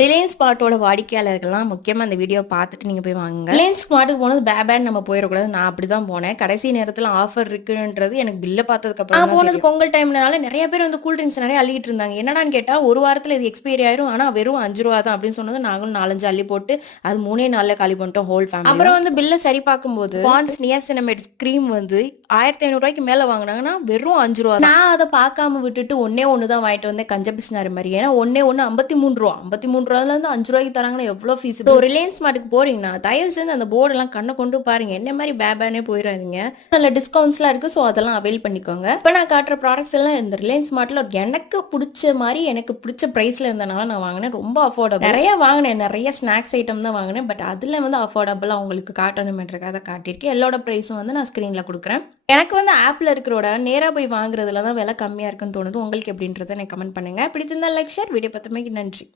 Reliance ஸ்மார்ட்டோட வாடிக்கையாளர்கள்லாம் முக்கியமாக அந்த video பார்த்துட்டு நீங்கள் போய் வாங்குங்க. ரிலையன்ஸ் ஸ்மார்ட்டுக்கு போனது பேபேன்னு நம்ம போயிடக்கூடாது. நான் அப்படி தான் போனேன். கடைசி நேரத்தில் ஆஃபர் இருக்குன்றது எனக்கு பில்லை பார்த்ததுக்கப்புறம் நான் போனது பொங்கல் டைம்னால நிறைய பேர் வந்து கூல் ட்ரிங்க்ஸ் நிறைய அள்ளிட்டு இருந்தாங்க. என்னடான்னு கேட்டால் ஒரு வாரத்தில் இது எக்ஸ்பைரி ஆயிரும், ஆனால் வெறும் 5 ரூபா தான் அப்படின்னு சொன்னது. நாங்களும் 4-5 அள்ளி போட்டு அது 3 நாளில் காலி பண்ணிட்டோம் ஹோல் ஃபேமிலி. அப்புறம் வந்து பில்லை சரி பார்க்கும்போது பான்ஸ் நியாசினமேட் க்ரீம் வந்து 1500 மேலே வாங்கினாங்கன்னா வெறும் 5 ரூபா. நான் அதை பார்க்காம விட்டுட்டு ஒன்று தான் வாங்கிட்டு வந்தேன், கஞ்ச பிசினாரு மாதிரி. ஏன்னா ஒன்று 53 ரூபா, 53 ரூபாயிலேருந்து 5 ரூபாய்க்கு தராங்கன்னா எவ்வளோ ஃபீஸ். இப்போ ரிலையன்ஸ் ஸ்மார்ட்டுக்கு போறீங்கன்னா தயவு செஞ்சு அந்த போர்டெல்லாம் கண்ணை கொண்டு பாருங்க. என்ன மாதிரி பேபானே போயிடாதீங்க. நல்ல டிஸ்கவுண்ட்ஸ்லாம் இருக்கு, ஸோ அதெல்லாம் அவைல் பண்ணிக்கோங்க. இப்போ நான் காட்டுற ப்ராடக்ட்ஸ் எல்லாம் இந்த ரிலையன்ஸ் ஸ்மார்ட்ல எனக்கு பிடிச்ச மாதிரி எனக்கு பிடிச்ச ப்ரைஸ்ல இருந்தனால நான் வாங்கினேன். ரொம்ப அஃபோர்டபுள். நிறைய வாங்கினேன், நிறைய ஸ்நாக்ஸ் ஐட்டம் தான் வாங்கினேன். பட் அதில் வந்து அஃபோர்டபுளாக உங்களுக்கு காட்டணுமென்றக்காக காட்டியிருக்கேன். எல்லாரோட ப்ரைஸும் வந்து நான் ஸ்க்ரீனில் கொடுக்குறேன். எனக்கு வந்து ஆப்பில் இருக்கிறோட நேராக போய் வாங்குறதுல தான் விலை கம்மியாக இருக்குன்னு தோணுது. உங்களுக்கு எப்படின்றத எனக்கு கமெண்ட் பண்ணுங்க. பிடிச்சிருந்தா லைக், ஷேர். வீடியோ பார்த்தமைக்கு நன்றி.